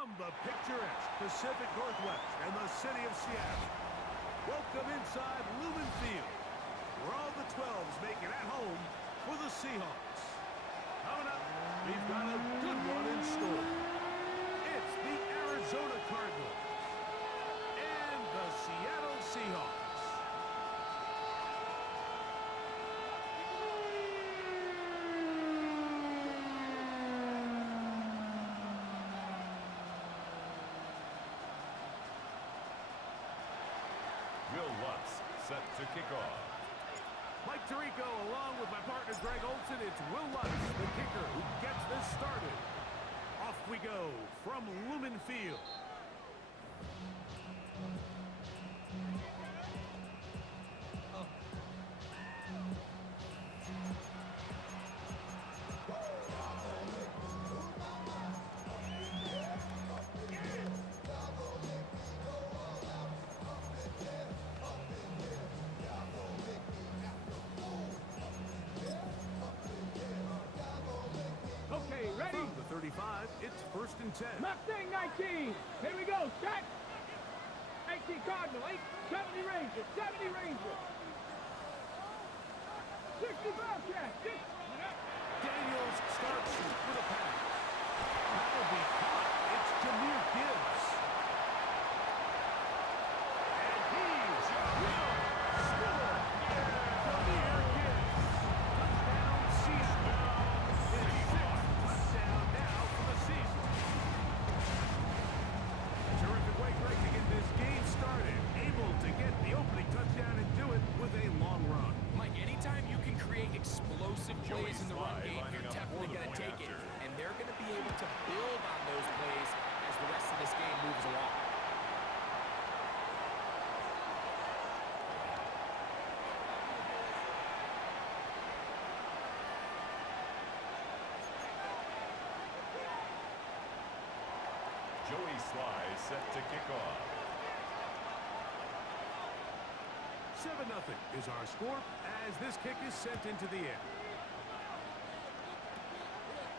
From the picturesque Pacific Northwest and the city of Seattle, welcome inside Lumen Field, where all the 12s make it at home for the Seahawks. Coming up, we've got a good one in store. It's the Arizona Cardinals and the Seattle Seahawks. Set to kick off. Mike Tirico along with my partner Greg Olson. It's Will Lutz, the kicker, who gets this started. Off we go from Lumen Field. Okay, ready? From the 35, it's 1st and 10. Mustang 19. Here we go. Set. 18 Cardinal. 70 Ranger. 70 Ranger. 60 Bobcat. Daniels starts with a pass. That'll be caught. It's Jahmyr Gibbs. And he's will score. Jahmyr Gibbs. Touchdown, Seattle. His 6th touchdown now for the season. Terrific way, Greg, to get this game started. Able to get the opening touchdown and do it with a long run. Mike, anytime you can create explosive plays in the run game, you're definitely going to take it. And they're going to be able to build on those plays as the rest of this game moves along. Joey Sly set to kick off. 7-0 is our score as this kick is sent into the air.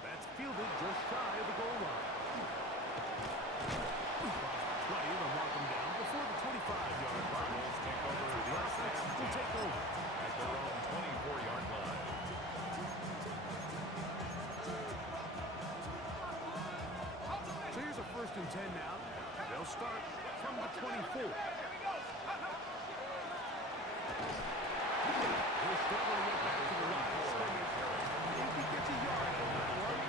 That's fielded just shy of the goal line. Across 20, they'll mark him down before the 25-yard line. Cardinals take over the Offense will take over at their own 24-yard line. So here's a 1st and 10 now. They'll start from the 24. He'll struggle to get back to the line of scrimmage. If he gets a yard on that one,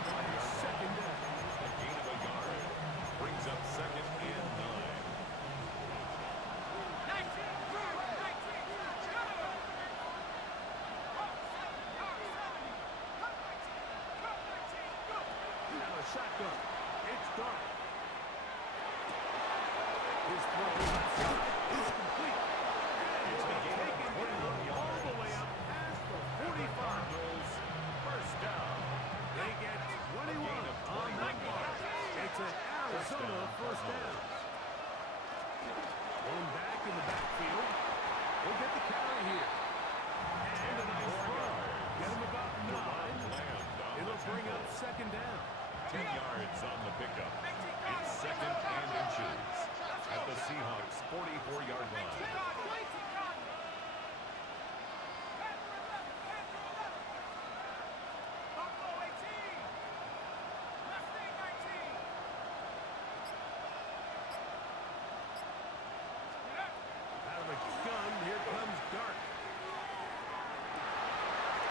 2nd down. A gain of a yard brings up 2nd and 9. Now a shotgun. It's dark. His throw left side is complete. And it's been taken down all the way up past the 45. Cardinals first down. They get 21 on that mark. It's an Arizona 1st down. One back in the backfield. We'll get the carry here. And a nice run. Get him about 9. It'll bring up 2nd down. 10 yards on the pickup. It's 2nd and inches at the Seahawks' 44-yard line. Out of the gun, here comes Dart.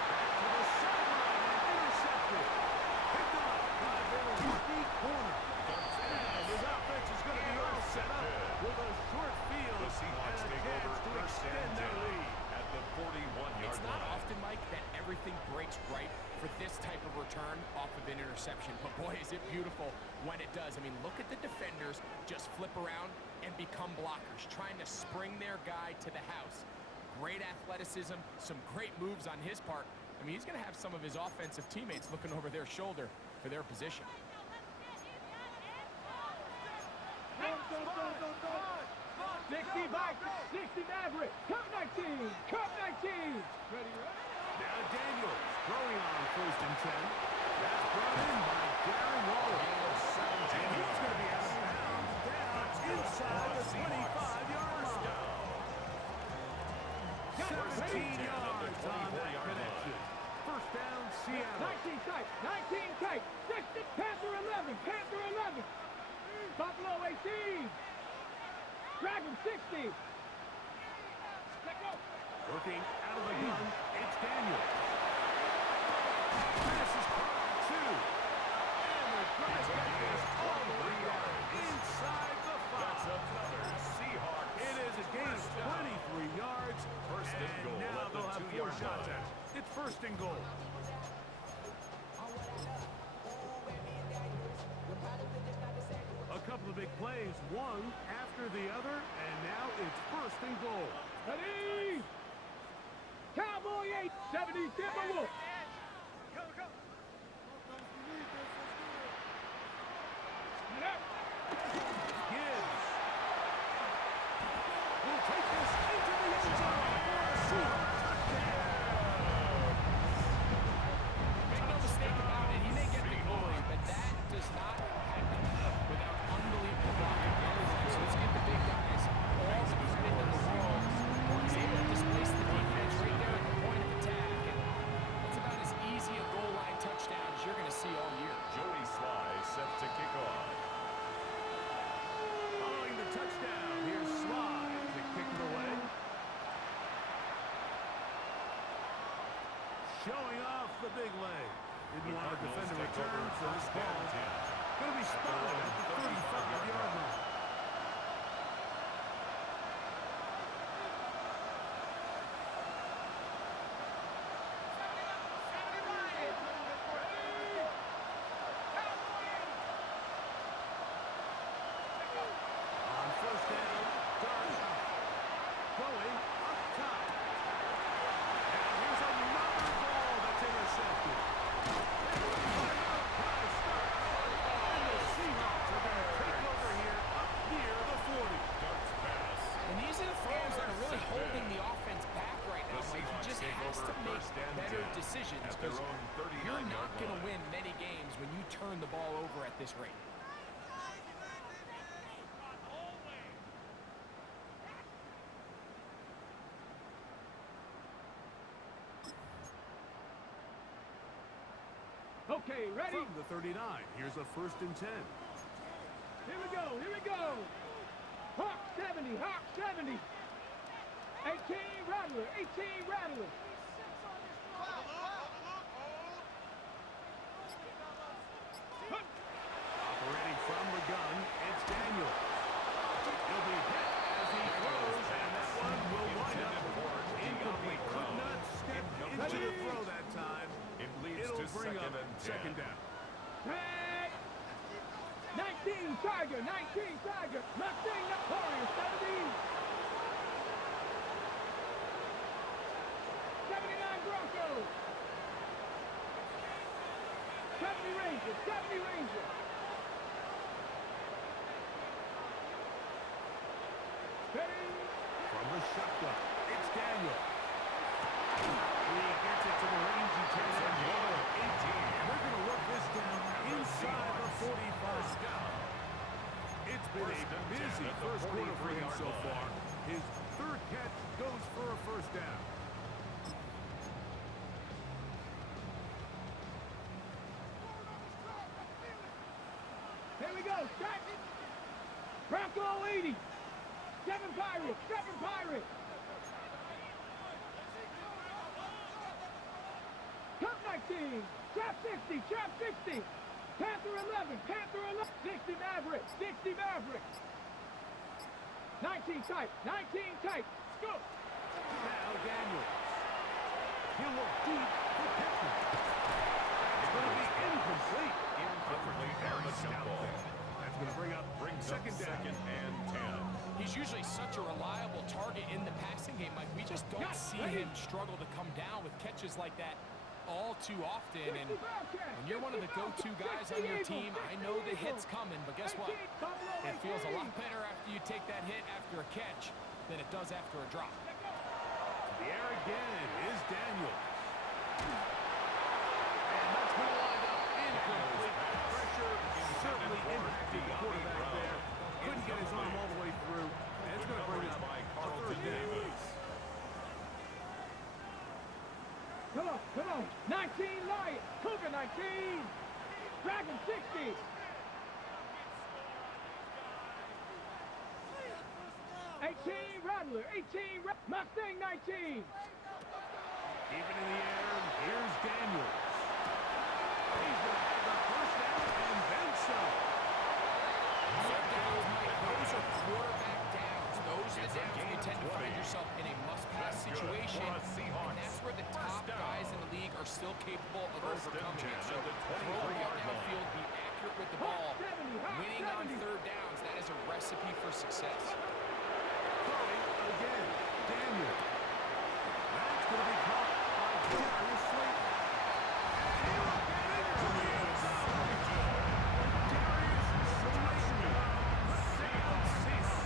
Back to the sideline and intercepted. Picked off by their rookie corner. And his offense is going to be all set up with a short field The Seahawks and a take chance over to 1st extend and their 10 lead. at the 41-yard It's not line. often, Mike, that everything breaks right for this type of return off of an interception. But boy, is it beautiful when it does. I mean, look at the defenders just flip around and become blockers, trying to spring their guy to the house. Great athleticism, some great moves on his part. I mean, he's going to have some of his offensive teammates looking over their shoulder for their position. 60 Vikings, 60 Maverick, Cup 19, Cup 19. Ready? Now Daniels throwing on 1st and 10. That's brought in by Darren Waller. And he's going to be out of inside the 25-yard line. 17 yards on that connection. First down, Seattle. 19 tight, 19 tight. 60, Panther 11, Panther 11. Buffalo 18. Dragon 60. Let go. Working out of the gun, it's Daniel. Pass is caught at 2. And the drive back is all the way down inside the 5. That's another Seahawks. It is a gain of 23 yards. First and goal now at the they'll have 4 2-yard shots line. at it. It's first and goal. A couple of big plays, one after the other, and now it's first and goal. Ready? Cowboy 8, 70 Timberwolves. Gibbs will take this into the end zone for a Seahawks touchdown. Make no mistake about it, he may get the glory, but that does not happen without unbelievable blocking on the line. So let's give the big guys all the credit in the world. He's able to displace the defense right there at the point of attack, and that's about as easy a goal line touchdown as you're going to see all year. Joey Sly set to kick off. Following the touchdown, here's Sly to kick it away. Showing off the big leg. Didn't want to defend the return, so this ball going to be spotted at the 35-yard line. On first down, Dart going up top. And here's another ball that's intercepted. Nice start. And the Seahawks are going to take over here up near the 40. Darts pass. And these are the throws that are really holding the offense back right now. Like, he just has to make better decisions at their because own 39-yard you're not going to line. win many games when you turn the ball over at this rate. Okay, ready? From the 39, here's a first and 10. Here we go, here we go. Hawk 70, Hawk 70. 18 Rattler, 18 Rattler. Operating from the gun, it's Daniel. He'll be hit as he throws, and that one will wind up incomplete. Could not step into the throw that time. It leads It'll to bring up second second and 10. down. Hey! 19 Tiger, 19 Tiger. Mustang Warrior 70. 79 Broncos. 70 Rangers, 70 Rangers. Ready? From the shotgun, it's Daniel. He gets it to the rangy tight end, number 18. And they're going to work this down inside the 45. It's been a busy first quarter for him so far. His third catch goes for a first down. Here we go, start. Bronco 80. 7 Pirates, 7 Pirates. Top 19, Trap 60, Trap 60. Panther 11, Panther 11. 60 Mavericks, 60 Mavericks. 19 tight, 19 tight. Let's go. Now Daniels. He'll look deep for Pittman. It's going to be incomplete. Incomplete on the jump ball. That's going to bring up second down. Second and 10. He's usually such a reliable target in the passing game. Like, we just don't see him struggle to come down with catches like that all too often. And when you're one of the go-to guys on your team, I know the hit's coming, but guess what? It feels a lot better after you take that hit after a catch than it does after a drop. The air again is Daniels. And that's going to wind up incomplete. Pressure certainly impacted the quarterback there. Couldn't get his arm over 19. Dragon 60. 18 Rattler, 18 Mustang 19. Even in the air, here's Daniels. He's going to have the first down and then some. Those are quarterback downs. Those are the downs where you tend to find yourself in a must-pass situation, and that's where the top guys in the league are still capable of overcoming it. So throw the ball downfield, be accurate with the ball. Winning on third downs, that is a recipe for success. Throwing again, Daniel. That's going to be caught by Darius Slayton. And he will get into the end zone. Darius Slayton, the Seattle Seahawks.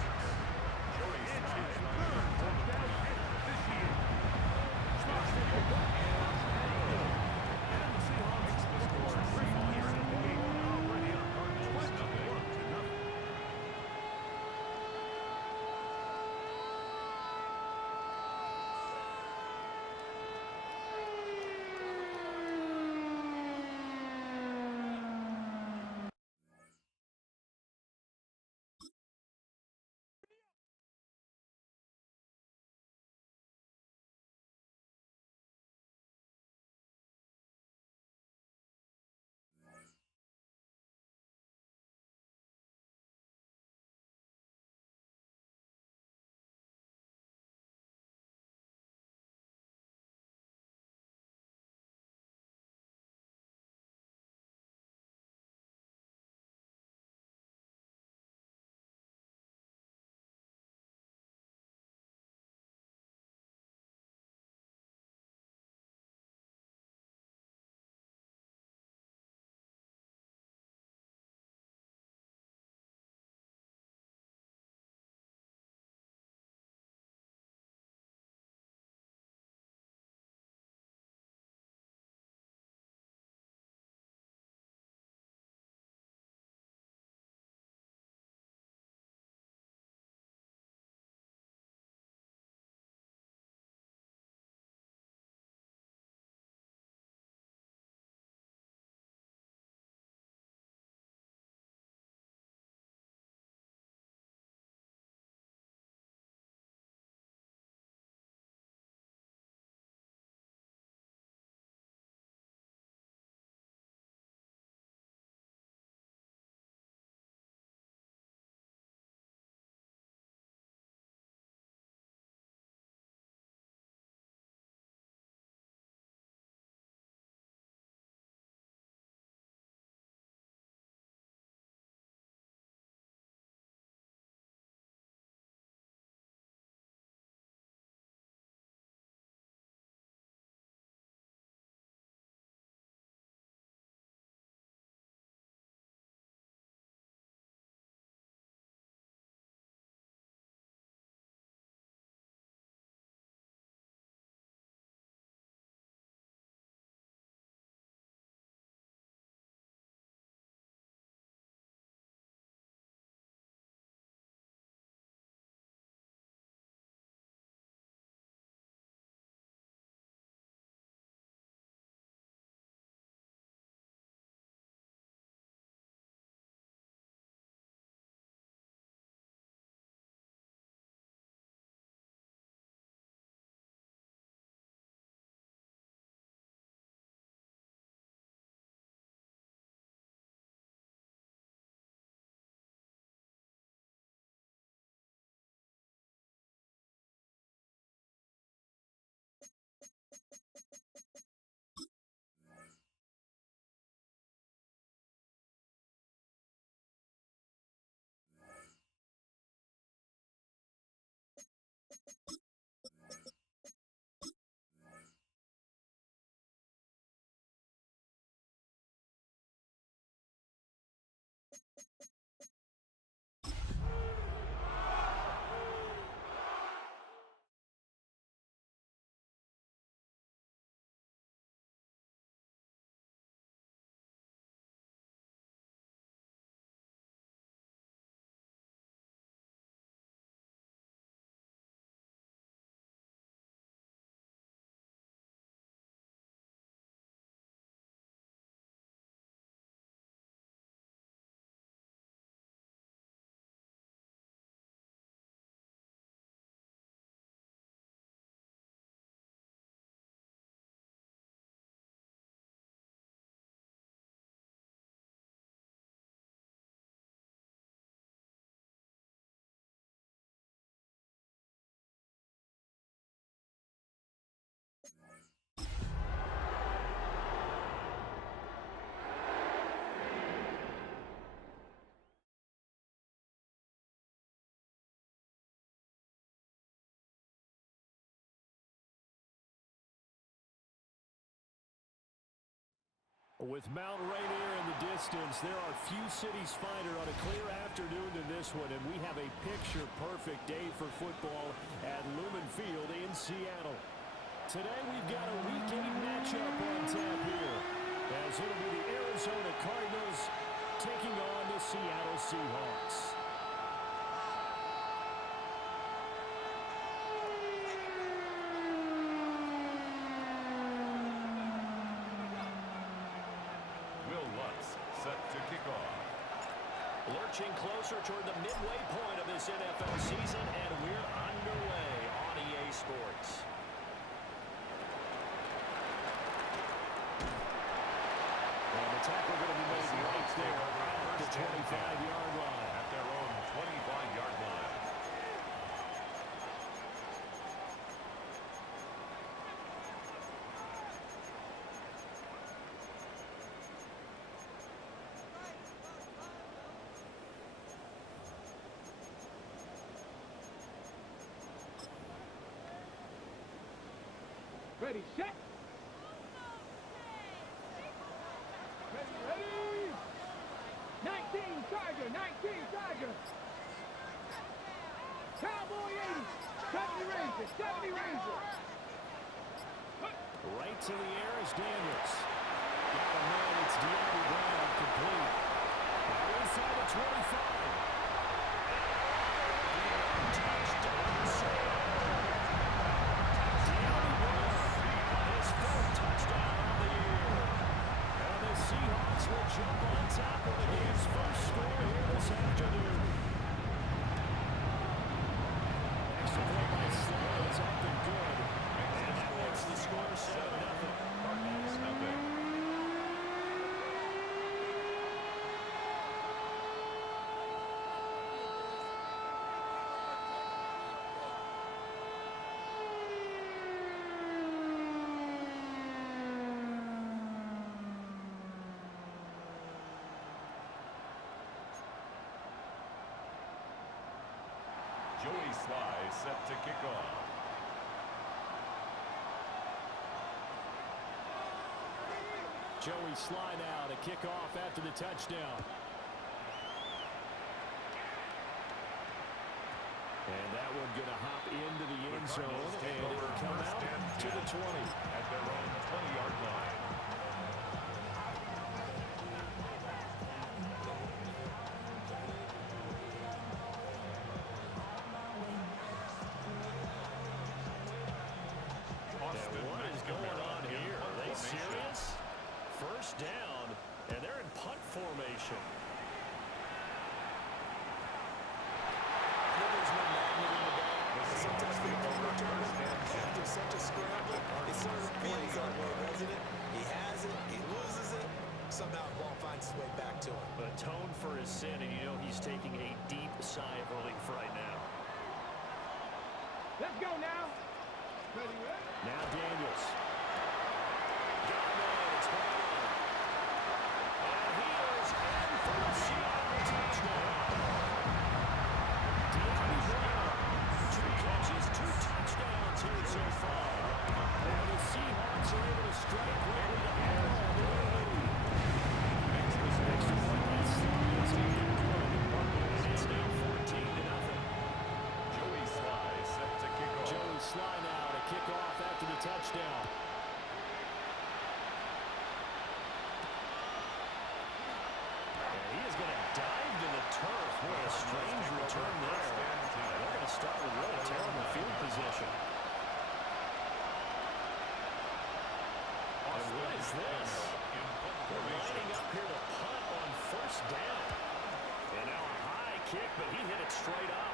It's his third touchdown hit this year. Slayton and good. And the Seahawks score briefly here in the game. Already up 21-0. With Mount Rainier in the distance, there are few cities finer on a clear afternoon than this one, and we have a picture-perfect day for football at Lumen Field in Seattle. Today we've got a Week 8 matchup on tap here, as it'll be the Arizona Cardinals taking on the Seattle Seahawks. Set to kick off. Lurching closer toward the midway point of this NFL season, and we're underway on EA Sports. And the tackle going to be made right there at the 25-yard line. At their own 25-yard line. Ready, set. Ready. 19, Tiger, 19, Tiger. Cowboy 80, 70 Ranger, 70 Ranger. Right to the air is Daniels. Got a man, it's De'Ami Brown, complete. Now inside the 25. Seahawks will jump on top of the game's first score here this afternoon. Extra play by Slay is up and good. And that makes the score 7-0. Cardinals nothing. Joey Sly set to kick off. Joey Sly now to kick off after the touchdown. And that one going to hop into the end zone, and it'll come out to the 20. At their own 20-yard line. What is going on here? Are they serious? First down, and they're in punt formation. There's no magnet in the ball. Sometimes for the punt returner, after such a scramble, it sort of feels that way, doesn't it? He has it, he loses it, somehow the ball finds its way back to him. Atone for his sin, and you know he's taking a deep sigh of relief right now. Let's go now. Ready. Now Daniels. Got a man, it's Brown. And he is in for the Seattle touchdown. De'Ami Brown, 2 catches, 2 touchdowns here so far. And the Seahawks are able to strike quickly to add on to the lead. Makes this extra point last time. It's looking good. And it's now 14-0. Joey Sly set to kick off. Joey Sly now to kick off after the touchdown. And he is going to dive to the turf. What a strange return there. And they're going to start with really terrible field position. And what is this? They're lining up here to punt on first down. And now a high kick, but he hit it straight up.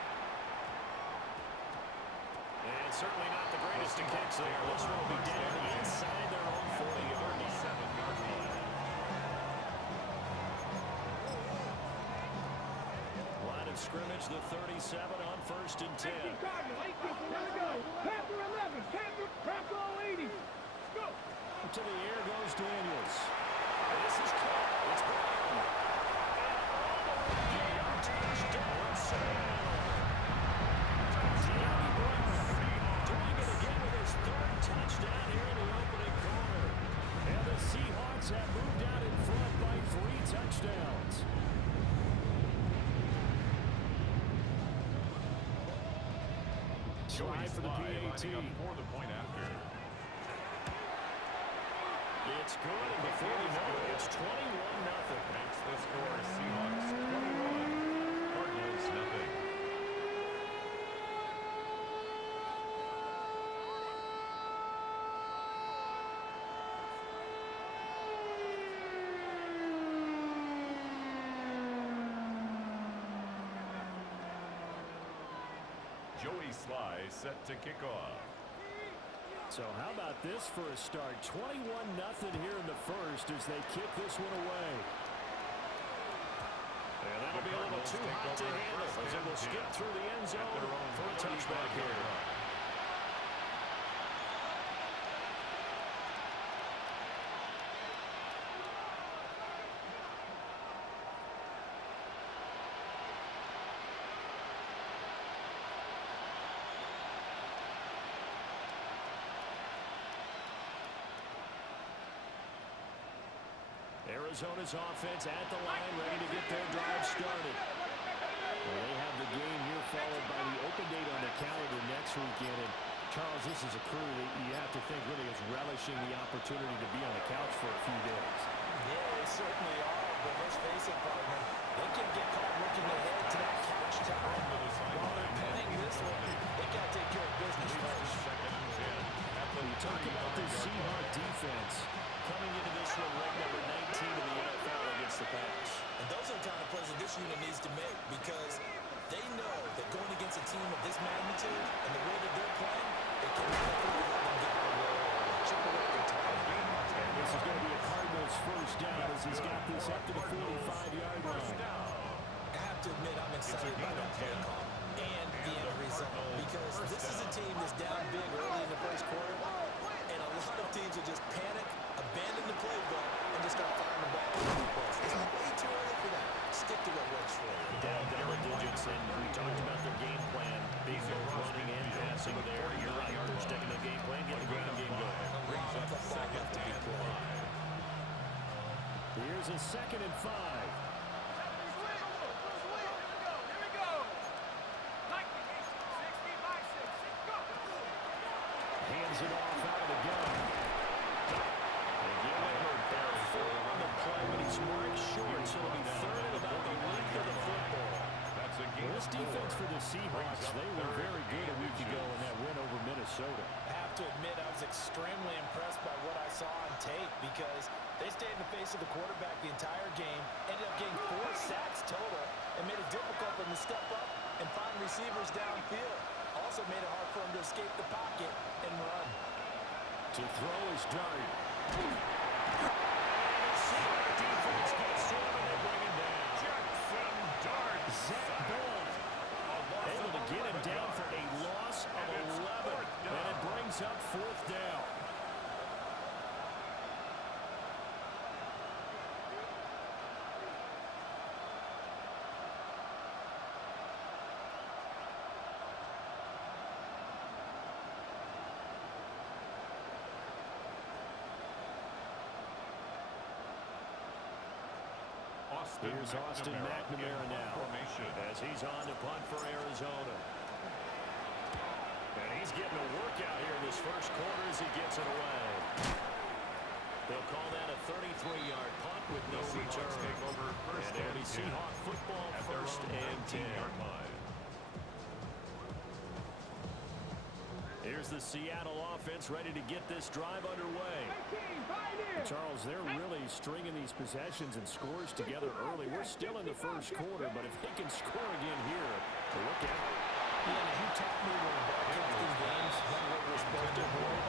And certainly not the greatest to catch there. This one will be down inside their own 40-yard line. Line of scrimmage, the 37 on 1st and 10. 18 Cardinal, 18, here we go. Panther 11, Panther, Bronco 80. Go. To the air goes Daniels. And this is caught. It's Brown. And all the way down. Touchdown. De'Ami Brown doing it again with his 3rd touchdown here in the opening quarter. And the Seahawks have moved out try for the PAT. For the point after. It's good, and before you know it, it's 21-0. Makes the score Seahawks 21, Cardinals nothing. Joey Sly set to kick off. So how about this for a start? 21-0 here in the first as they kick this one away. And that'll be a little too hot to handle as it will skip through the end zone for a touchback here. Arizona's offense at the line, ready to get their drive started. Well, they have the game here followed by the open date on the calendar next weekend. And Charles, this is a crew that you have to think really is relishing the opportunity to be on the couch for a few days. Yeah, they certainly are, but let's face it, partner, they can get caught looking ahead to that couch time. While they're playing this one, they got to take care of business first. You talk about the Seahawks defense coming into this one ranked number 19 in the NFL against the pass. And those are the kind of plays that this unit needs to make because they know that going against a team of this magnitude and the way that they're playing, they cannot afford to let them get on the road or chip away their target. And this is going to be a Cardinals first down as he's got this up to the 45-yard line. I have to admit I'm excited by that play call and the end result because this is a team that's down big early in the first quarter, and a lot of teams will just panic, abandon the playbook, and just start firing the ball all over the place. It's way too early for that. Stick to what works for you. Down double digits, and we talked about their game plan. Being both running and passing there. You're right. They're sticking to the game plan, get the ground game going. A lot of football left to be played. Here's a 2nd and 5. Hands it off out of the gun. Again, they're 4 on the play, but he's marked short, so it'll be 3rd and about the length of the football. Well, this defense for the Seahawks, they were very good a week ago in that win over Minnesota. I have to admit, I was extremely impressed by what I saw on tape because they stayed in the face of the quarterback the entire game, ended up getting 4 sacks total, and made it difficult for them to step up and find receivers downfield. Also made it hard for him to escape the pocket and run. To throw his dart. Seahawks defense gets to him and they bring him down. Jackson Dart. Zach Bell able to get him down for a loss of 11. And it brings up 4th down. Here's Austin McNamara now as he's on to punt for Arizona. And he's getting a workout here in this first quarter as he gets it away. They'll call that a 33-yard punt with no return. And it'll be Seahawk football, 1st and 10. Here's the Seattle offense ready to get this drive underway. Charles, they're really stringing these possessions and scores together early. We're still in the first quarter, but if they can score again here, look out. Yeah, and you taught me when the ball comes these games, when we're supposed to avoid.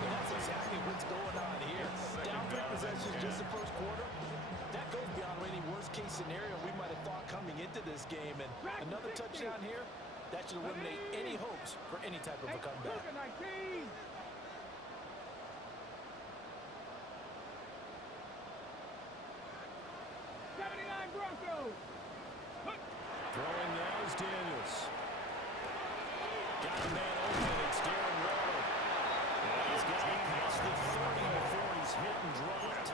And that's exactly what's going on here. Down 3 possessions just the first quarter. That goes beyond any worst-case scenario we might have thought coming into this game. And another touchdown here, that should eliminate any hopes for any type of a comeback. Throwing now is Daniels. Got a man open. It's Darren Waller. And he's getting past the 30 before he's hit and dropped.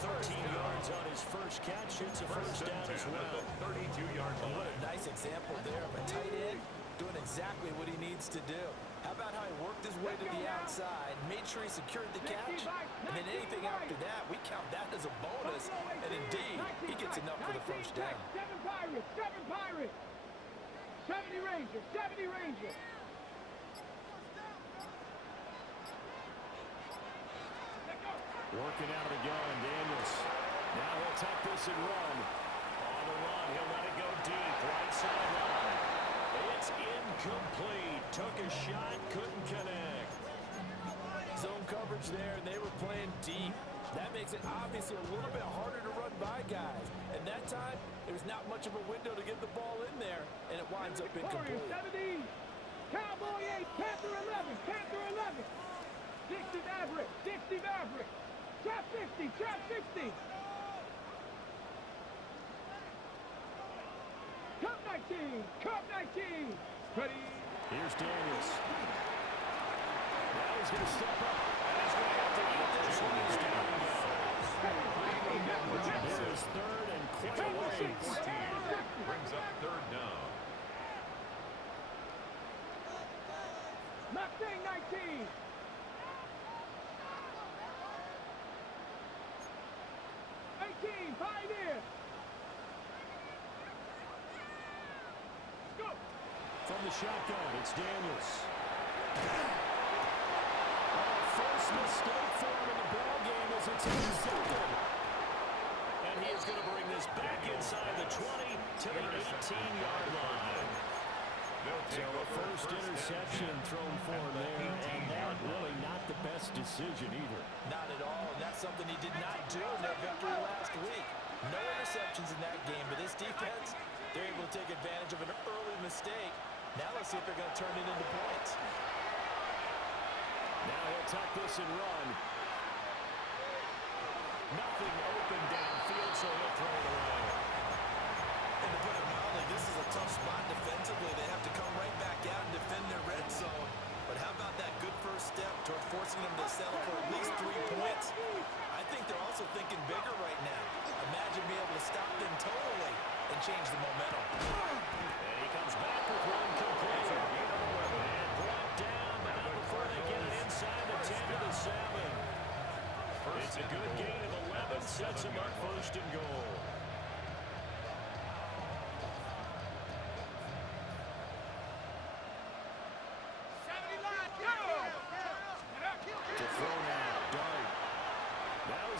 13 yards on his first catch. It's a first down as well. 32-yard line. What a nice example there of a tight end doing exactly what he needs to do. How about how he worked his way to the outside, made sure he secured the catch, and then anything after that, we count that as a bonus. And indeed, he gets enough for the first down. 7 Pirates, 7 Pirates. 70 Rangers, 70 Rangers. Working out of the gun, Daniels. Now he'll tuck this and run. On the run, he'll let it go deep. Right sideline. It's incomplete. Took a shot, couldn't connect. Zone coverage there, and they were playing deep. That makes it obviously a little bit harder to run by guys. And that time, there was not much of a window to get the ball in there, and it winds up incomplete. 70, Cowboy 8, Panther 11, Panther 11. 60 Maverick, 60 Maverick. Trap 50, trap 50. Cup 19, Cup 19. Ready. Here's Daniels. Now he's going to step up. And he's going to have to eat this one. He's down. Here's third and quite a ways. 14 brings up third down. Mustang 19. Pioneer. Go. From the shotgun, it's Daniels. First mistake for him in the ball game as it's intercepted. And he is going to bring this back inside the 20 to the 18-yard line. So a first interception thrown for him there, and that really not the best decision either. Not at all, and that's something he did not do in their victory last week. No interceptions in that game, but this defense, they're able to take advantage of an early mistake. Now let's see if they're going to turn it into points. Now he'll tuck this and run. Nothing open downfield, so he'll throw it away. And to put it mildly, this is a tough spot defensively. They have to come right back out and defend their red zone. But how about that good first step toward forcing them to settle for at least 3 points? I think they're also thinking bigger right now. Imagine being able to stop them totally and change the momentum. And he comes back with one complete. And brought down, but not before they get it inside the 10 to the 7. It's a good gain of 11, sets him up first and goal.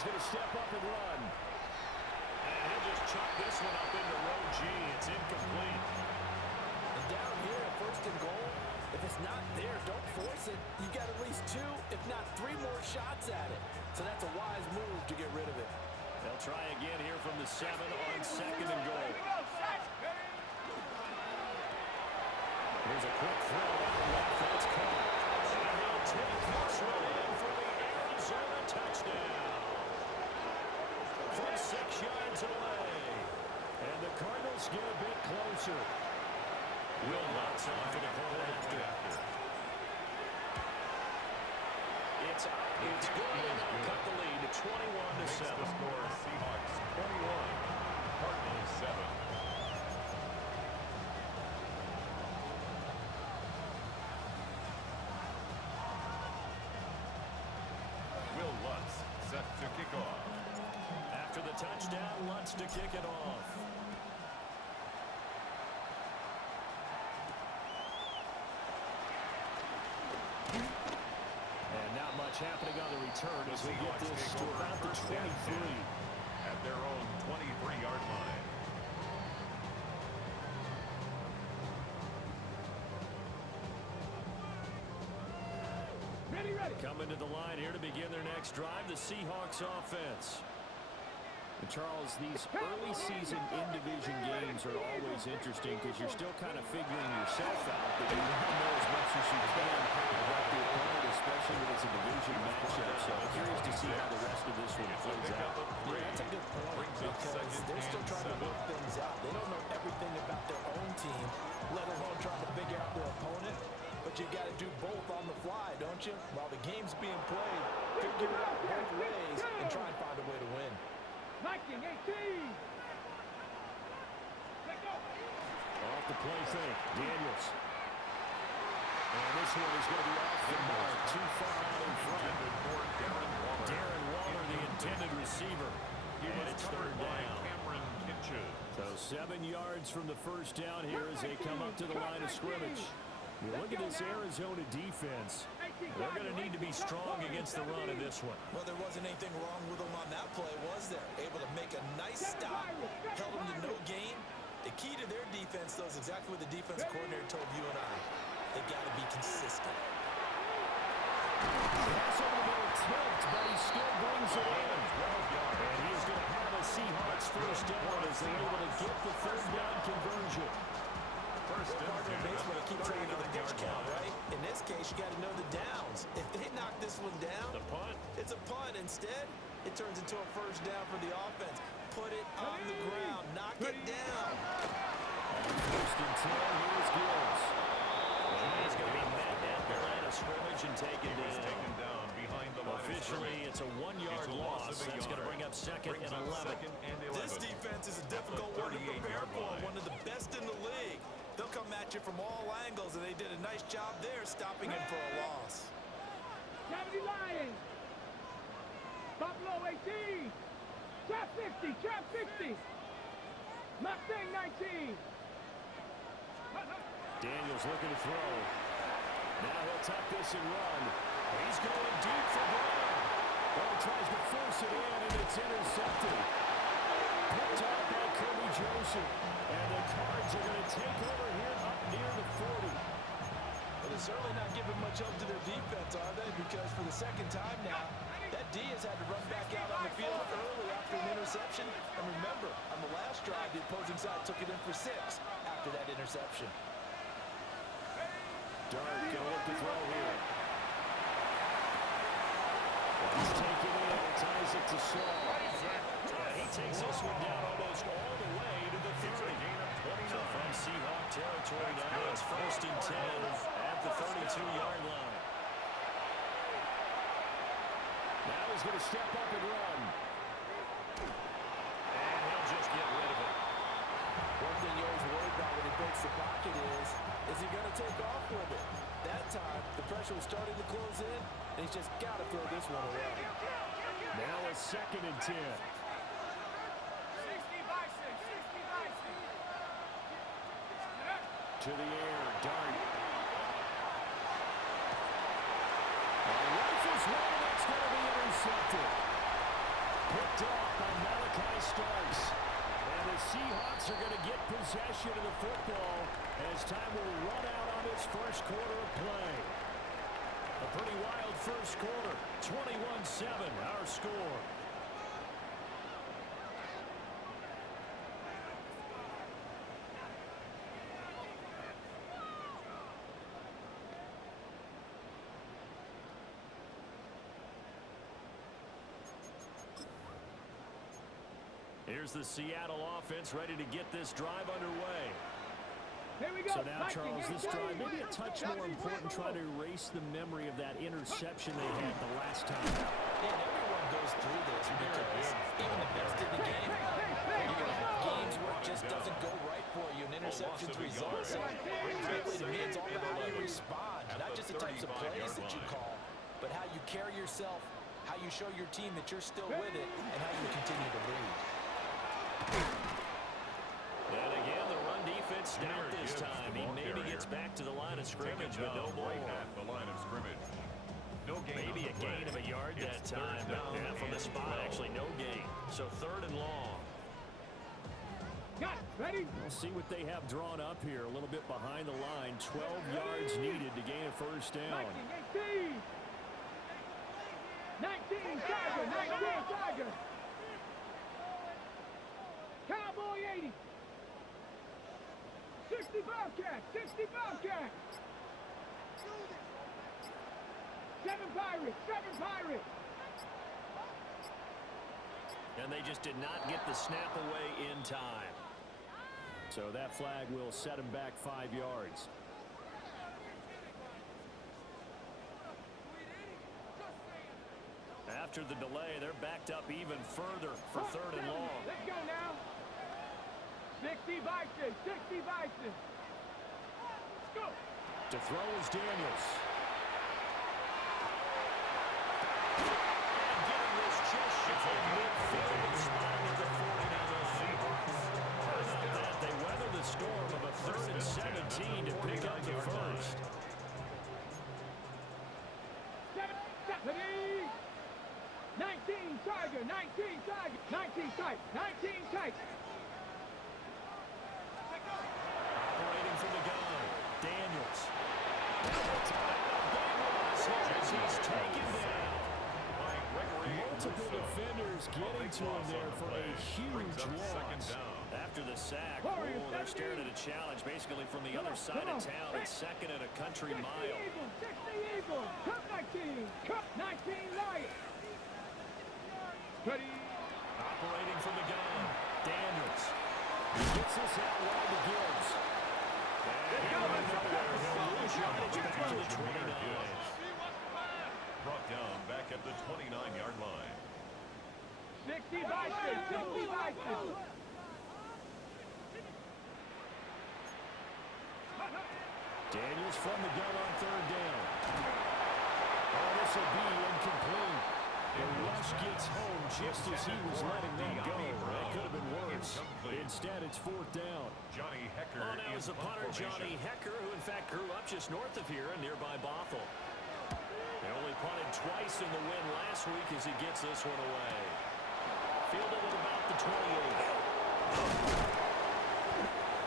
Going to step up and run. And he'll just chuck this one up into row G. It's incomplete. And down here, first and goal, if it's not there, don't force it. You got at least 2, if not 3 more shots at it. So that's a wise move to get rid of it. They'll try again here from the 7 on second and goal. Here's a quick throw out left. That's caught. And he'll take this one in for the Arizona touchdown. From 6 yards away. And the Cardinals get a bit closer. Will Lutz on for the point after. It's up. It's good. They'll cut the lead to 21-7. The score is Seahawks 21, Cardinals 7. Will Lutz set to kick off. After the touchdown, Lutz to kick it off. And not much happening on the return as we get this to about the 23. At their own 23-yard line. Ready. Coming to the line here to begin their next drive, the Seahawks offense. And Charles, these early season in-division games are always interesting because you're still kind of figuring yourself out, but you want to know as much as you can about the opponent, especially when it's a division matchup. So I'm curious to see how the rest of this one plays out. Yeah, that's a good point because they're still trying to work things out. They don't know everything about their own team, let alone trying to figure out their opponent. But you got to do both on the fly, don't you? While the game's being played, figure it out both ways and try and find a way to win. 19, 18. Let go. Off the play fake, Daniels. And this one is going to be off the mark, too far out in front. Darren Waller, the intended receiver. And it's third down. So 7 yards from the first down here as they come up to the line of scrimmage. You look at this Arizona defense. They're going to need to be strong against the run in this one. Well, there wasn't anything wrong with them on that play, was there? Able to make a nice stop, held them to no gain. The key to their defense, though, is exactly what the defensive coordinator told you and I. They got to be consistent. Pass over the middle tipped, but he still brings it in. And he's going to have a Seahawks first down as they're able to get the third down conversion. Partner in baseball, you keep track of the pitch count, right? In this case, you got to know the downs. If they knock this one down, The punt. it's a punt. Instead, it turns into a first down for the offense. Put it on the ground. Knock it down. First and 10, here's Gibbs. And he's going to be met at the line of scrimmage and taken down. Behind the line of Officially, scrimmage. it's a 1-yard loss. That's going to bring up second and 11. This defense is a difficult one to prepare for. One of the best in the league. They'll come at you from all angles, and they did a nice job there stopping him for a loss. 70 Lions. Buffalo 18. Trap 50. Trap 50. Mustang 19. Daniels looking to throw. Now he'll tuck this and run. He's going deep for Brown. Well, tries to force it in, and it's intercepted. Picked off by Kirby Joseph. And the Cards are going to take over here up near the 40. Well, they're certainly not giving much help to their defense, are they? Because for the second time now, that D has had to run back out on the field early after an interception. And remember, on the last drive, the opposing side took it in for 6 after that interception. Dart going to look to throw here. He's taken in and ties it to Saul. And he takes this one down almost all the way to the 30. So from Seahawk territory now, it's first and 10 at the 32-yard line. Now he's going to step up and run. And he'll just get rid of it. One thing you always worry about when he breaks the pocket is he going to take off with it? That time, the pressure was starting to close in, and he's just got to throw this one away. Now a second and 10. To the air, Dart. And rifles one, that's going to be intercepted. Picked off by Malachi Starks. And the Seahawks are going to get possession of the football as time will run out on this first quarter of play. A pretty wild first quarter. 21-7, our score. Here's the Seattle offense ready to get this drive underway. Here we go. So now, Charles, this drive maybe a touch more important, trying to erase the memory of that interception they had the last time. And everyone goes through this because even the best in the game, you can have games where it just doesn't go right for you, and interceptions result. So, frankly, to me, it's all about how you respond, not just the types of plays that you call, but how you carry yourself, how you show your team that you're still with it, and how you continue to lead. And again, the run defense stout this time. He maybe gets back to the line of scrimmage, but no more. The line of scrimmage. No gain. Maybe a gain of a yard that time. Yeah, from the spot, actually no gain. So third and long. Got it. Ready? We'll see what they have drawn up here. A little bit behind the line. 12 yards needed to gain a first down. 19, 19, Tiger, 19, Tiger. Cowboy 80. 60 Bobcat, 60 Bobcat. 7 Pirates, 7 Pirates. And they just did not get the snap away in time. So that flag will set him back 5 yards. After the delay, they're backed up even further for third and long. Let's go now. 60 Bison, 60 Bison. Let's go. To throw is Daniels. And getting this just shy of midfield and spotted at the 40 now. How about that? They weather the storm of a 3rd and 17 to pick up the first. 19 Tiger, 19 Tiger, 19 tight, 19 tight. Operating from the gun, Daniels. As he's taken down. Multiple defenders getting to him there for a huge loss. After the sack, they're staring at a challenge basically from the other side of town. It's second and a country mile. 60 Eagles, Cup 19, Cup 19 Lions. Ready. Operating from the gun, Daniels. He gets this out wide to Gibbs. And he'll lose yardage back to the 29. Brought down back at the 29-yard line. 60 Vikings, 60 Vikings. Daniels from the gun on 3rd down. Oh, this will be incomplete. The rush gets home just as he was letting them go. That could have been worse. Instead, it's 4th down. Johnny Hecker. Oh, now is the punter, Johnny Hecker, who in fact grew up just north of here in nearby Bothell. They only punted twice in the win last week as he gets this one away. Fielded at about the 28.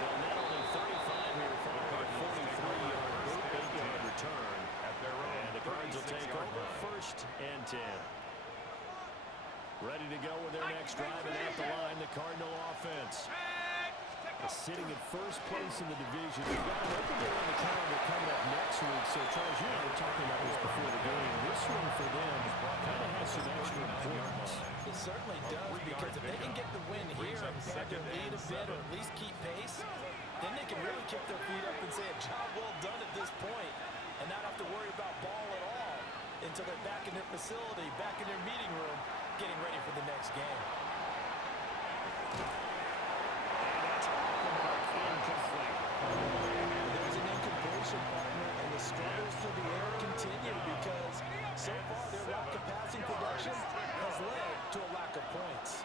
They'll net only 35 here following a 43-yard boot, 8-yard return. And the Cards will take over 1st and 10. Ready to go with their next drive, and at the line, the Cardinal offense. Sitting in 1st place in the division. They've got an open day on the calendar coming up next week. So, Charles, you and I were talking about this before the game. This one for them kind of has some extra importance. It certainly does, because if they can get the win here and pad their lead a bit or at least keep pace, then they can really kick their feet up and say a job well done at this point and not have to worry about ball at all until they're back in their facility, back in their meeting room, getting ready for the next game. There's an incompletion, partner, and the struggles through the air continue because so far their lack of passing production has led to a lack of points.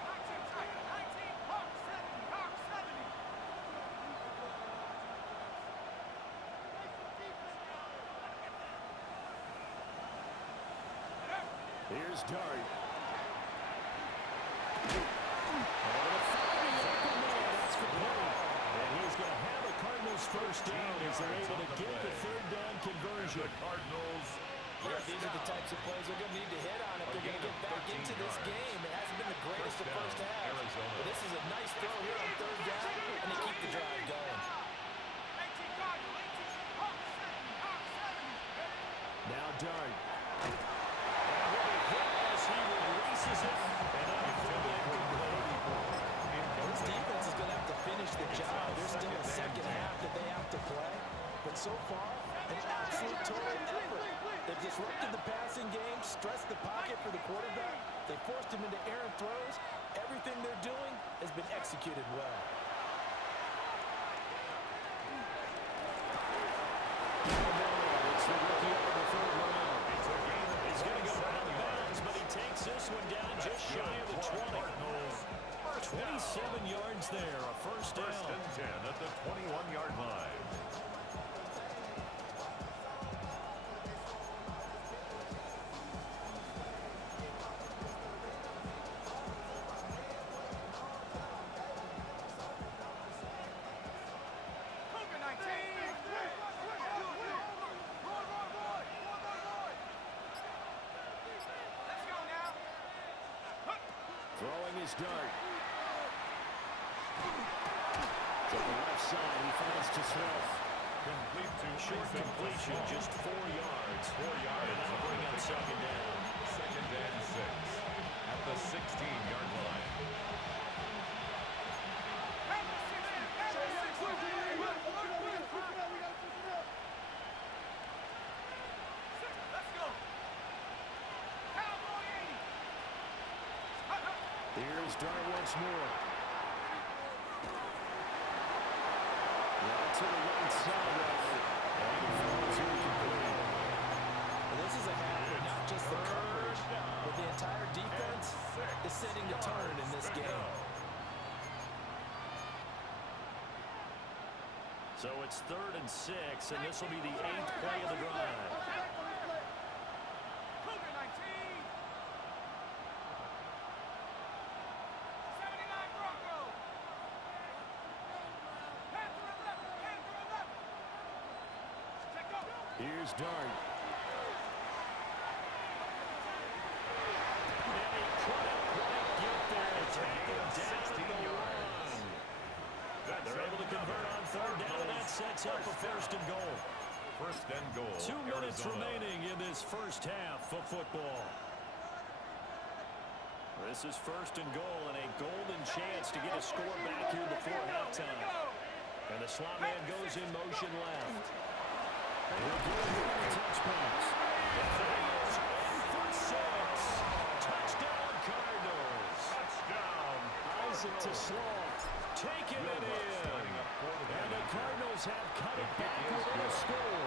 Here's Dart. And he's going to have a Cardinals first down as they're able to get the 3rd down conversion. The Cardinals. Yeah, these are the types of plays they're going to need to hit on if they're going to get back into this game. It hasn't been the greatest of first halves, but this is a nice throw here on 3rd down, and they keep the drive going. Now Dart. As he releases it, and unfilled This defense is going to have to finish the job. There's still a second half that they have to play, but so far, an absolute total effort. They've disrupted the passing game, stressed the pocket for the quarterback. They forced him into errant throws. Everything they're doing has been executed well. It's the rookie of the 3rd round. He's going to go out of bounds, but he takes this one down just shy of the 20. 27 yards there, a first down. 1st and 10 at the 21-yard line. Throwing his dart. To the left side, he finds to throw. Complete to Short completion, just 4 yards. 4 yards. And that'll bring up 2nd down. 2nd and 6 at the 16-yard line. Here's Dart once more. Right to the right side. And he falls So it's 3rd and 6, and this will be the 8th play of the drive. Cougar 19. 79 Broncos. Panther 11. Panther 11. Check go. Here's Dart. And he couldn't quite get there. It's taken down at the line. They're able to convert on 3rd down, and that sets up a 1st and goal. 1st and goal. 2 minutes Arizona. remaining in this first half of football. This is 1st and goal, and a golden chance to get a score back here before halftime. And the slot man goes in motion left. And he'll get a touch pass. Fires in for 6. Touchdown, Cardinals. Touchdown. Isaac to Slaw. Taking it in. And the Cardinals have cut it back within a score.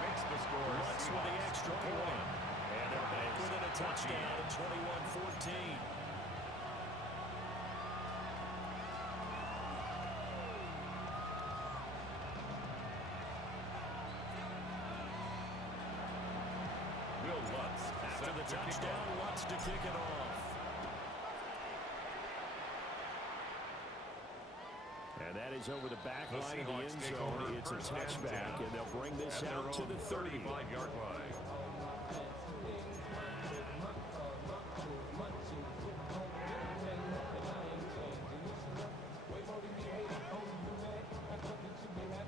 Makes the score. Lutz with the extra point. And they're back within a touchdown at 21-14. Will Lutz After set the to kick touchdown, off. Lutz to kick it off. And that is over the back The line of the Seahawks end take zone. over It's a 1st and touchback, 10. and they'll bring this At their out to own the 30. 35-yard line.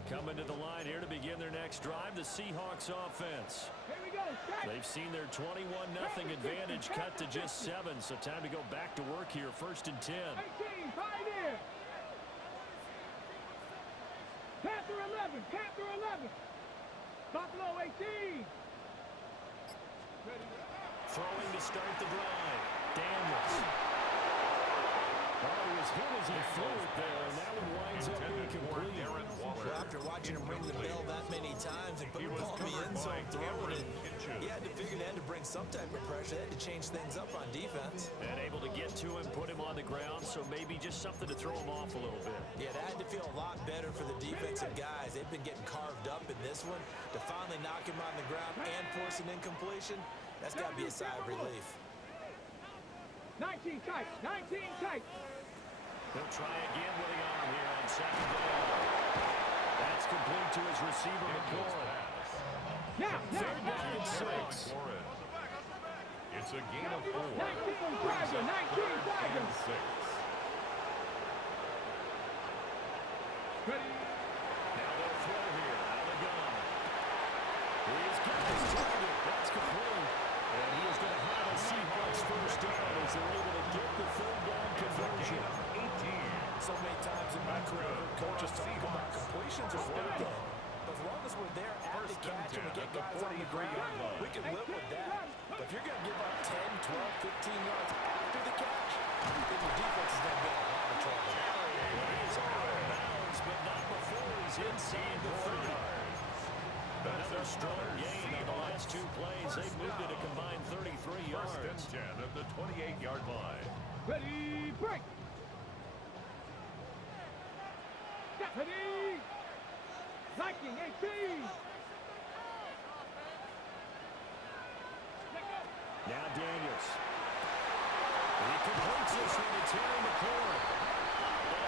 Coming to the line here to begin their next drive, the Seahawks offense. Here we go. Strike. They've seen their 21-0 advantage cut to just 7, so time to go back to work here, 1st and 10. 18. Pioneer. Panther 11. Panther 11. Buffalo 18. Throwing to start the drive. Daniels. Oh, he was hit as he threw it there, and that one winds up being complete. Well, after watching him ring the bell that many times and put the ball in the end zone throwing it, he had to figure they had to bring some type of pressure. They had to change things up on defense. And able to get to him, put him on the ground, so maybe just something to throw him off a little bit. Yeah, that had to feel a lot better for the defensive guys. They've been getting carved up in this one. To finally knock him on the ground and force an incompletion, that's got to be a sigh of relief. 19 tight. 19 tight. He'll try again with the arm here on 2nd down. That's complete to his receiver, McLaurin. Now. 3rd down and 6. It's a gain of 4. 19 Tiger. 19 Tiger. 6. Ready. Now they'll throw here out of the gun. He's got his target. That's complete. And he is going to have a Seahawks 1st down as they're able to get the 3rd down conversion. 18. So many times in my career, coaches talk about completions are one thing. But as long as we're there at the catch and we get guys on the ground, we can live with that. But if you're going to give up 10, 12, 15 yards after the catch, then your defense is going to be in a lot of trouble. He's out of bounds, but not before he's inside the 30. Another strong gain on the last 2 plays. They've moved it a combined 33 yards. 1st and 10 at the 28-yard line. Ready. Break. Ready. Viking 18. Now Daniels. He completes this one to Terry McLaurin.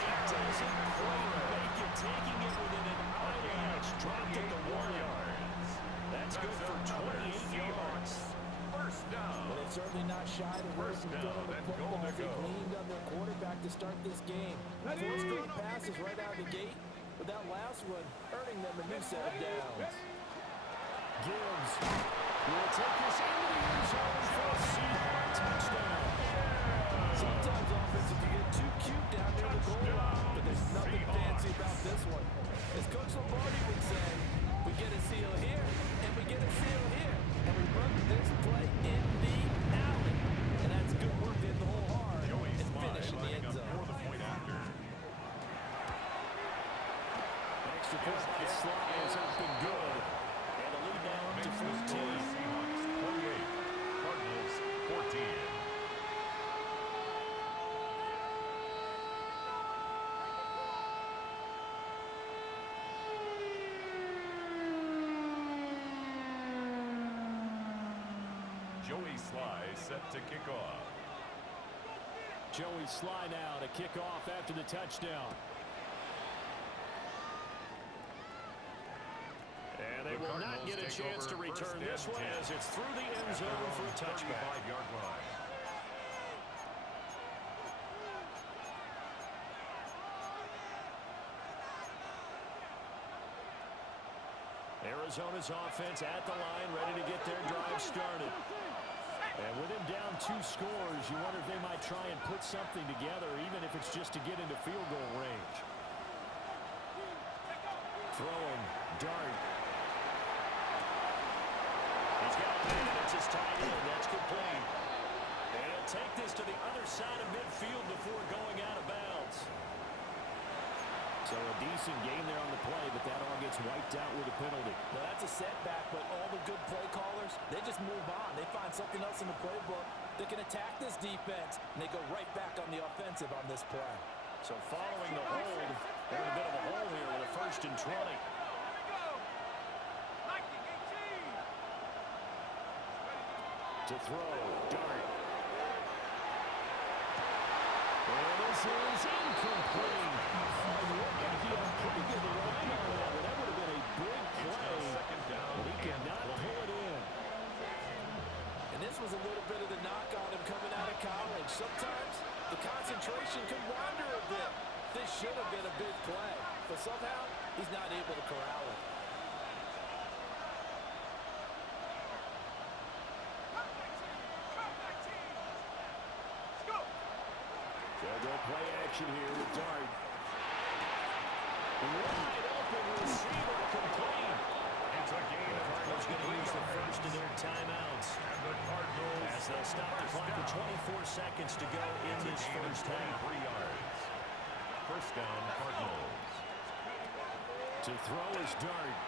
And he doesn't quite make it, taking it within an eyelash. Dropped at the 1 yards. That's good for 28 yards. 1st down. But it's certainly not shy of where First from down going with and football. goal to They go. leaned on their quarterback to start this game. Ready. 4 straight passes right out of the gate, but that last one earning them a new set of downs. Gibbs will take this into the end zone for a Seahawks touchdown. Sometimes offenses can get too cute down near the goal line, but there's nothing fancy about this one. As Coach Lombardi would say, we get a seal here, and we get a seal here, and we run this play in the alley. And that's good work in the hole hard Joey and Slye finish in the lining end up zone. for the point after. Extra point by Slye is up and good. And the lead now up to Makes the score 14. Seahawks 28. Cardinals 14. Joey Sly set to kick off. Joey Sly now to kick off after the touchdown. And they will not get a chance to return this one as it's through the end zone for a touchback. 35-yard line. Arizona's offense at the line, ready to get their drive started. And with him down 2 scores, you wonder if they might try and put something together, even if it's just to get into field goal range. Throwing, dart. He's got a man, it's his tight end, that's complete. And he'll take this to the other side of midfield before going out of bounds. So a decent game there on the play, but that all gets wiped out with a penalty. Well, that's a setback, but all the good play callers, they just move on. They find something else in the playbook that can attack this defense, and they go right back on the offensive on this play. So following the hold, they're in a bit of a hole here with a 1st and 20. To throw, dart. And this is incomplete. Look at he had a pretty good line on that, but that would have been a big play. But he cannot pull it in. And this was a little bit of the knock on him coming out of college. Sometimes the concentration can wander a bit. This should have been a big play, but somehow he's not able to corral it. They'll go play action here with Dart. Wide open receiver complete. It's a gain of Cardinals going to use the first of their timeouts. And the Cardinals As they'll stop the clock with 24 seconds to go in this first half. 3 yards. First down, Cardinals. To throw is Dart.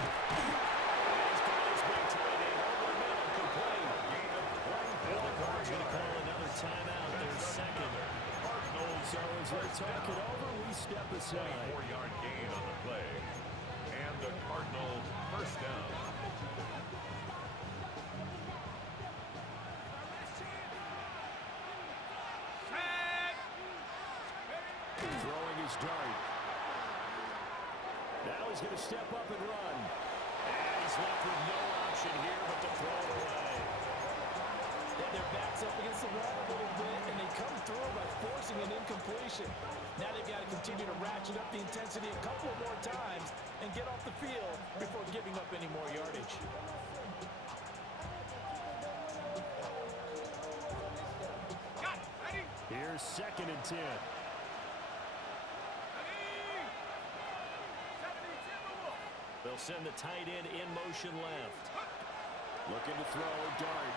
He's got his big tight end over the middle, complete. Gain of 24 And the Cards going to yards. call another timeout, their second. So as they talk it over, we step aside. 24-yard gain on the play. And the Cardinal first down. Throwing his Dart. Now he's going to step up and run. And he's left with no option here but to throw it away. Their backs up against the wall a little bit, and they come through by forcing an incompletion. Now they've got to continue to ratchet up the intensity a couple of more times and get off the field before giving up any more yardage. Here's 2nd and 10. They'll send the tight end in motion left. Looking to throw, Dart.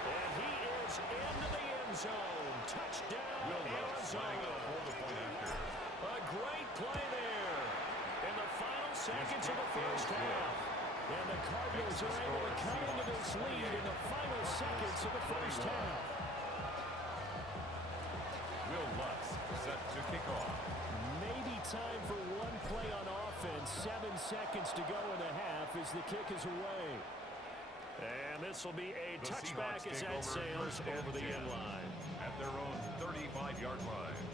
And he is into the end zone. Touchdown, Arizona. A great play there in the final seconds of the first half. And the Cardinals are able to cut into this lead in the final seconds of the first half. Will Lutz set to kick off. Maybe time for one play on offense. 7 seconds to go in the half as the kick is away. And this will be a The touchback Seahawks as take that over sails first and over the 10 end line. At their own 35-yard line.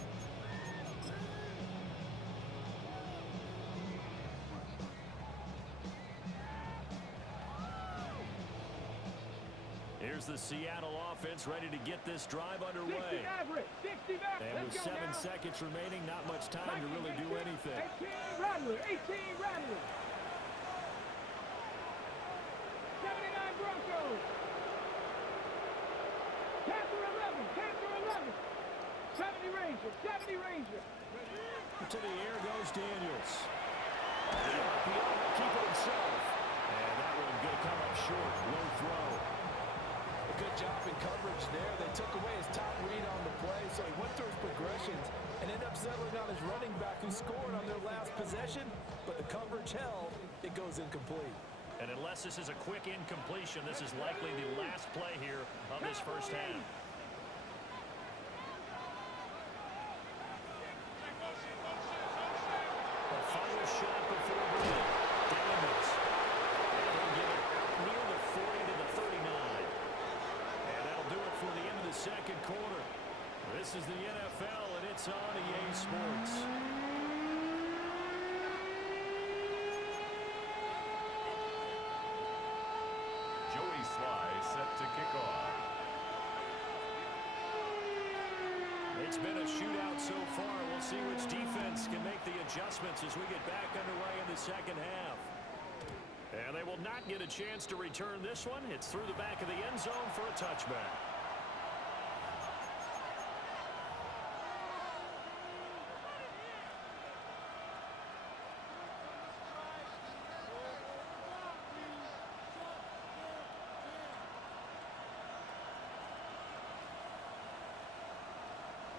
Here's the Seattle offense ready to get this drive 60 underway. average, 60 average. And with Let's go 7 now. seconds remaining, not much time to really do anything. 18 Rattler, 18 Rattler. 79 Broncos. Panther 11, Panther 11. 70 Ranger, 70 Ranger. To the air goes Daniels. The RPO will keep it himself. And that one going to come up short. Low throw. A good job in coverage there. They took away his top read on the play, so he went through his progressions and ended up settling on his running back who scored on their last possession, but the coverage held. It goes incomplete. And unless this is a quick incompletion, this is likely the last play here of this first half. This is the NFL, and it's on EA Sports. Joey Sly set to kick off. It's been a shootout so far. We'll see which defense can make the adjustments as we get back underway in the second half. And they will not get a chance to return this one. It's through the back of the end zone for a touchback.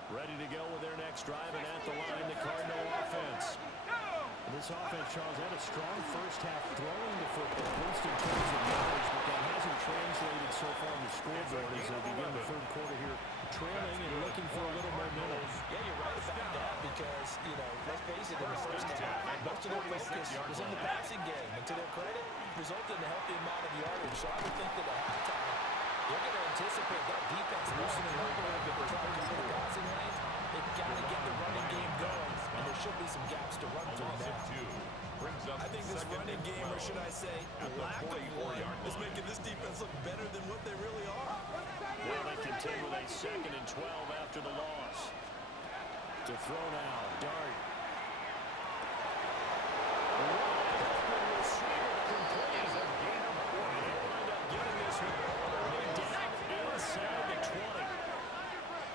Ready to go with their next drive, and at the line, the Cardinal offense. And this offense, Charles, had a strong first half throwing the football, at least in terms of yards, but that hasn't translated so far on the scoreboard as they begin the third quarter here, trailing and looking for a little momentum. Yeah, you're right about that because, let's face it, in the first half, most of their focus was in the passing game. And to their credit, resulted in a healthy amount of yardage. So I would think that at halftime, they're going to anticipate that defense loosening up a little bit. They're trying to cover the passing lanes. They've got to get the running game going, and there should be some gaps to run through now. I think this running game, or should I say, lack of one, is making this defense look better than what they really are. Well, they contend with a 2nd and 12 after the loss. To throw now, Dart.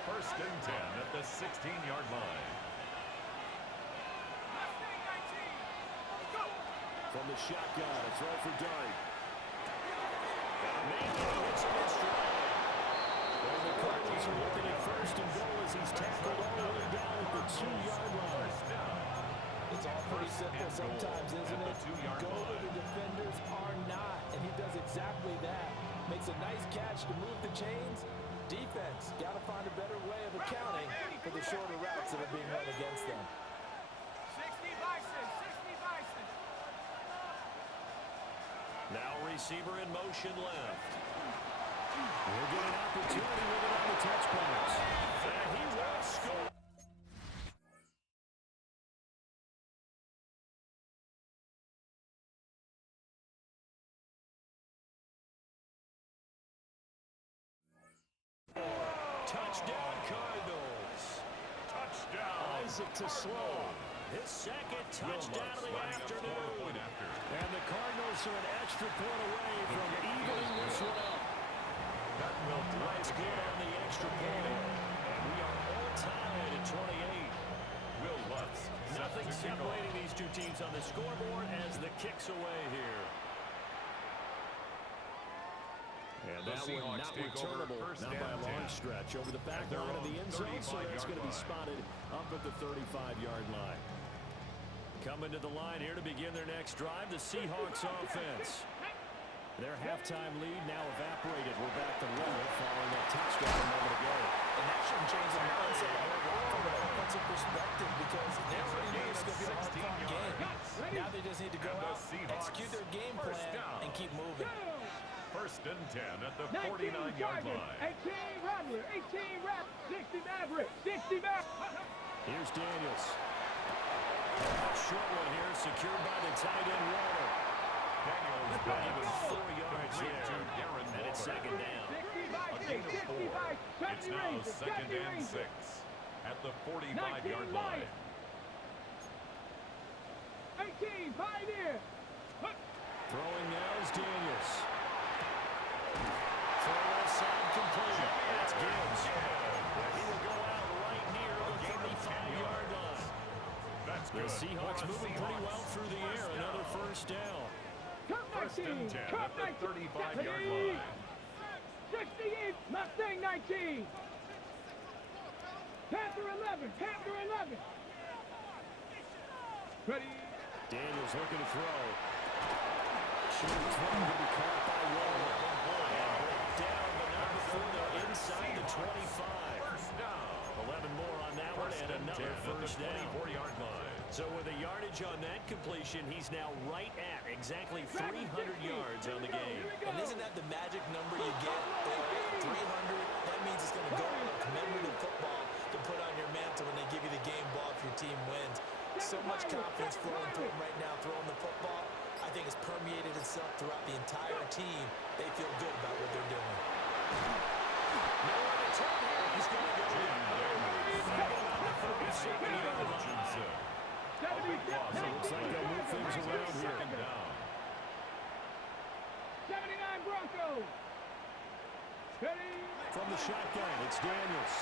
First and 10 at the 16-yard line. From the shotgun, a throw for Dart. Maybe he hits him in stride. And the Cardinals are looking at 1st and goal as he's tackled all the way down at the 2-yard line. It's all pretty simple sometimes, isn't it? Go where the defenders are not, and he does exactly that. Makes a nice catch to move the chains. Defense, got to find a better way of accounting for the shorter routes that are being run against them. 60 Bison, 60 Bison. Now receiver in motion left. We'll get an opportunity with it on the touch pass. And he will score. Touchdown, Cardinals. Touchdown. Isaac to slow. His 2nd touchdown of the afternoon. And the Cardinals are an extra point away from evening this one up. That will That's good on the extra point. And we are all tied at 28. Will Lutz. Nothing separating these two teams on the scoreboard as the kick's away here. And that one not returnable, not by a long stretch. Over the back line of the end zone, so that's going to be spotted up at the 35-yard line. Coming to the line here to begin their next drive, the Seahawks offense. Their halftime lead now evaporated. We're back to level following that touchdown a moment ago. And that shouldn't change the mindset a whole lot from an offensive perspective because they already knew it's going to be a hard-fought game. Now they just need to go out, execute their game plan, and keep moving. 1st and 10 at the 49-yard line. 18 Rattler, 18 Rap, 60 Maverick, 60 Maverick. Here's Daniels. Short one here, secured by the tight end Waller. Daniels Not even 4 yards there. And it's 2nd down. A gain of 4. It's now 2nd and 6 at the 45-yard line. 18 Pioneer. Throwing now is Daniels. Throw left side complete. That's Gibbs. He will go out right near the 35-yard line. That's The good. Seahawks moving pretty well through the air. Another 1st down. Cup 19. 10 Cup at the 19. 35-yard line. 68 Mustang 19. Panther 11. Panther 11. Ready. Daniels looking to throw. Short throw to be caught by Waller. And break down, but not before they're inside the 25. 11 more on that one, and another 1st down. 24-yard line. So with a yardage on that completion, he's now right at exactly 300 yards on the game. And isn't that the magic number you get? 300, that means it's going to go with commemorative football. much confidence flowing through him right now, throwing the football. I think it's permeated itself throughout the entire team. They feel good about what they're doing. Nowhere to turn here. He's going to go down. Looks like they'll move things around here. 79 Broncos. Ready? From the shotgun, it's Daniels.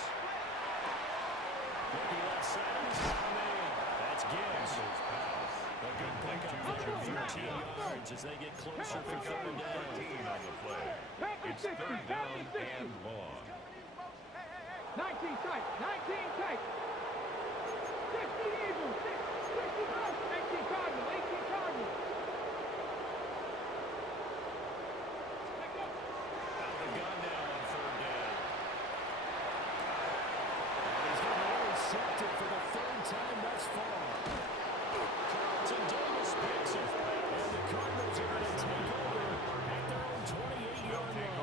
Looking left side, he's got a man. That's Gibbs. A good pickup there, 13 yards as they get closer for third down. 13 on the play. It's third down and long. 19 tight, 19 tight. 60 Eagles, 60 Bucks, 18 Cardinals, 18 Cardinals. Out the gun now on third down. And he's going to intercept it for the third time thus far. Carlton Davis picks it. And the Cardinals are going to take over at their own 28-yard line.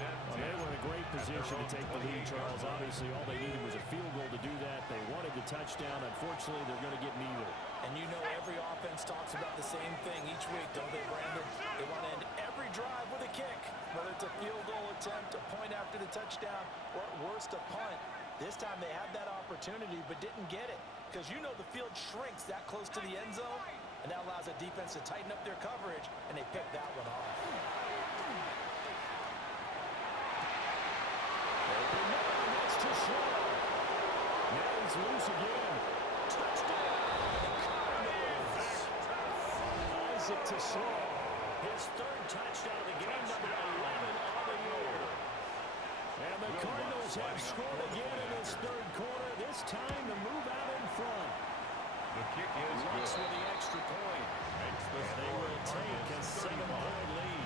Well, they were in a great position to take the lead, Charles. Obviously, all they needed was a field goal to do that. They wanted the touchdown. Unfortunately, they're going to get neither. And you know every offense talks about the same thing each week, don't they, Brandon? They want to end every drive with a kick, whether it's a field goal attempt, a point after the touchdown, or at worst, a punt. This time they had that opportunity but didn't get it because you know the field shrinks that close to the end zone, and that allows the defense to tighten up their coverage, and they picked that one off. That's too slow. Now he's loose again. Touchdown! Isaac to slow. His third touchdown of the game, number 11 on the year. And the Cardinals have scored again in this third quarter. This time to move out in front. The kick is good. With the extra point. Makes the They will take a 7-point lead.